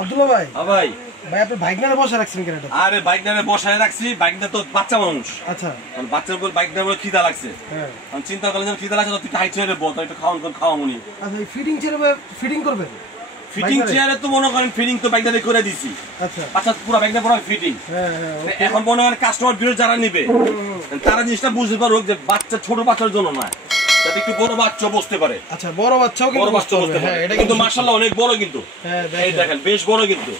আব্দুল্লাহ ভাই। হ্যাঁ ভাই। ভাই আপনি বাইকনারে বসে রাখছেন কেন এটা? আরে বাইকনারে বসায় রাখছি, বাইকনা তো বাচ্চা মানুষ। আচ্ছা। মানে বাচ্চার উপর বাইকনার উপর খিদা লাগছে। হ্যাঁ। আমি চিন্তা করলাম যখন খিদা লাগছে তো তুই হাইট ছেড়ে বল, একটু খাওয়ামুনি। আচ্ছা এই ফিটিং ছেড়ে ফিটিং করবেন? ফিটিং চেয়ারে তো মনে করেন ফিটিং তো বাইকনারে করে দিছি। আচ্ছা। আচ্ছা পুরো বাইকনা পুরো ফিটিং। হ্যাঁ হ্যাঁ। এখন মনে করেন কাস্টমার ভিড় যারা নেবে তারা জিনিসটা বুঝতে পারুক যে বাচ্চা ছোট বাচ্চার জন্য না, যাতে একটু বড় বাচ্চা বসতে পারে। আচ্ছা বড় বাচ্চাও কিন্তু বসতে পারে। হ্যাঁ এটা কিন্তু মাশাআল্লাহ অনেক বড় কিন্তু। হ্যাঁ এই দেখেন বেশ বড় কিন্তু।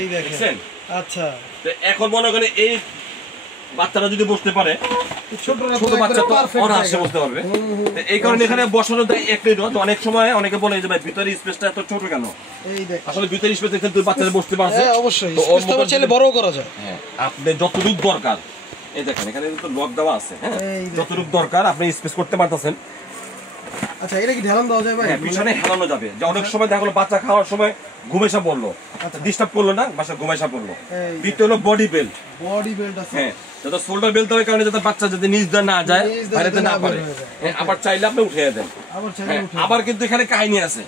এই দেখেন। আচ্ছা তো এখন মনে করেন এই বাচ্চারা যদি বসতে পারে, ছোট বাচ্চা তো অনায়াসে বসতে পারবে। এই কারণে এখানে বসানো একটাই নয়, অনেক সময় অনেকে বলে যে ভাই ভিতরে স্পেসটা এত ছোট কেন? এই দেখ আসলে ভিতরে স্পেস দেখতে তুই বাচ্চারা বসতে পারছে। হ্যাঁ অবশ্যই স্পেসটা চাইলে বড়ও করা যায়। হ্যাঁ আপনি যতটুকু দরকার, এই দেখেন এখানে কিন্তু লক দেওয়া আছে। হ্যাঁ যতটুকু দরকার আপনি স্পেস করতে পারতেছেন। আচ্ছা এটা কি ঢালান দেওয়া যায় ভাই? হ্যাঁ পিছনে হেলানো যাবে। যে অনেক সময় দেখা গেলো বাচ্চা খাওয়ার সময় ঘুমেসা পড়লো, ডিস্টার্ব করলো না, বাসা ঘুমেসা পড়লো। দ্বিতীয় হলো বডি বেল্ট। বডি বেল্ট আছে। হ্যাঁ যাতে শোল্ডার বেল্ট দেওয়ার কারণে যাতে বাচ্চা যদি নিচ দিয়ে না যায়, বাইরেতে না পারে। আবার চাইলে আপনি উঠিয়ে দেন। আবার কিন্তু এখানে কাহিনী আছে।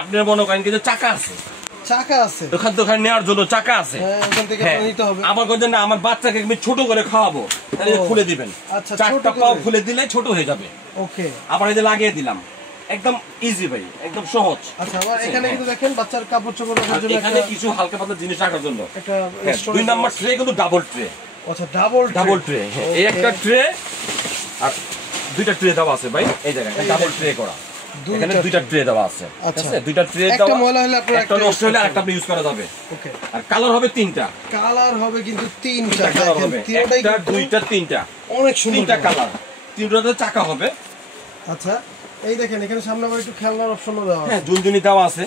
আপনার মনে করেন কিন্তু চাকা আছে। চাকা আছে ওখান থেকে নেওয়ার জন্য চাকা আছে। ওখান থেকে নিতে হবে। আমার কথা না, আমার বাচ্চাকে আমি ছোট করে খাওয়াবো, তাহলে খুলে দিবেন। আচ্ছা চারটা পাও খুলে দিলে ছোট হয়ে যাবে। ওকে আবার এই যে লাগিয়ে দিলাম, একদম ইজি ভাই, একদম সহজ। আচ্ছা আবার এখানে কিন্তু দেখেন বাচ্চার কাপড় চোপড় রাখার জন্য এখানে কিছু হালকা পাতলা জিনিস রাখার জন্য একটা দুই নাম্বার ট্রে, কিন্তু ডাবল ট্রে। আচ্ছা ডাবল ট্রে। এই একটা ট্রে আর দুইটা ট্রে দেওয়া আছে ভাই, এই জায়গায় ডাবল ট্রে করা। এখানে দুইটা ট্রে দেওয়া আছে। আচ্ছা দুইটা ট্রে দেওয়া, একটা ময়লা হলে আপনার একটা নষ্ট হলে আরেকটা আপনি ইউজ করা যাবে। ওকে আর কালার হবে তিনটা। কালার হবে কিন্তু তিনটা। দেখেন তিনটাই একটা দুইটা তিনটা অনেক সুন্দর তিনটা কালার, তিনটাতে চাকা হবে। আচ্ছা এই দেখেন এখানে সামনে আবার একটু খেলনার অপশনও দেওয়া আছে। হ্যাঁ ঝুলঝুনি দেওয়া আছে।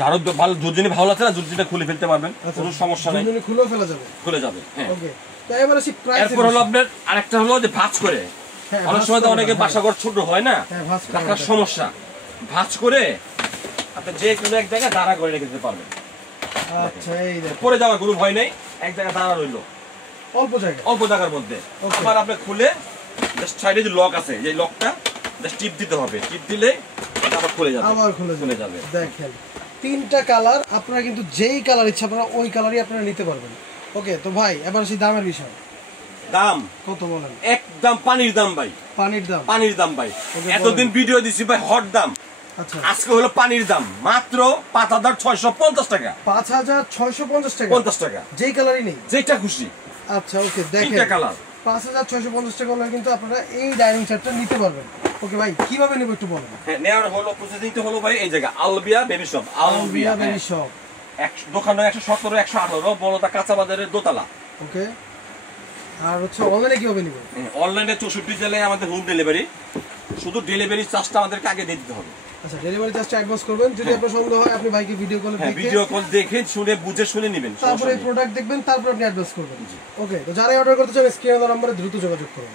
যারও ভালো ঝুলঝুনি ভালো আছে না, ঝুলঝুনিটা খুলে ফেলতে পারবেন, কোনো সমস্যা নাই। ঝুলঝুনি খুলেও ফেলা যাবে। খুলে যাবে। হ্যাঁ ওকে তো এবারে আসি প্রাইস। এরপর হলো আপনার আরেকটা হলো যে ভাঁজ করে। অনেক সময় তো অনেকে বাসাঘর ছোট হয় না, রাখার সমস্যা। ভাঁজ করে আপনি যে কোনো এক জায়গায় দাঁড়া করে রেখে দিতে পারবেন। আচ্ছা এই দেখেন পড়ে যাওয়ার কোনো ভয় নেই, এক জায়গায় দাঁড়া রইলো অল্প জায়গার মধ্যে। আবার আপনি খুলে জাস্ট সাইডে যে লক আছে, যে লকটা জাস্ট টিপ দিতে হবে, টিপ দিলে আবার খুলে যাবে। আবার খুলে যাবে। দেখেন তিনটা কালার, আপনারা কিন্তু যেই কালার ইচ্ছা আপনারা ওই কালারই আপনারা নিতে পারবেন। ওকে তো ভাই এবার সেই দামের বিষয়। দাম কত বলেন? একদম পানির দাম ভাই, পানির দাম ভাই। এতদিন ভিডিও দিছি ভাই হট দাম। আচ্ছা আজকে হলো পানির দাম মাত্র 5650 টাকা। 5650 টাকা। 50 টাকা যেই কালারই নেই, যেটা খুশি। আচ্ছা ওকে দেখেন তিনটা কালার 5650 টাকা হলে কিন্তু আপনারা এই ডাইনিং সেটটা নিতে পারবেন। ওকে ভাই কিভাবে নেব একটু বলেন। হ্যাঁ নেওয়ার হলো প্রসেসিংটা হলো ভাই এই জায়গা আলবিয়া বেবি শপ। আলবিয়া বেবি শপ দোকান 117 118 বড়দা কাঁচা বাজারের দোতলা। ওকে আর হচ্ছে অনলাইনে কিভাবে নিব? অনলাইনে 64 জেলায় আমাদের হোম ডেলিভারি, শুধু ডেলিভারি চার্জটা আমাদেরকে আগে দিয়ে দিতে হবে। আচ্ছা ডেলিভারি চার্জটা অ্যাডভান্স করবেন। যদি আপনার সন্দেহ হয় আপনি ভাইকে ভিডিও কল দেখে শুনে বুঝে শুনে নেবেন, তারপরে প্রোডাক্ট দেখবেন, তারপর আপনি অ্যাডভান্স করবেন। ওকে তো যারা অর্ডার করতে চান স্ক্রিনে দেওয়া নম্বরে দ্রুত যোগাযোগ করুন।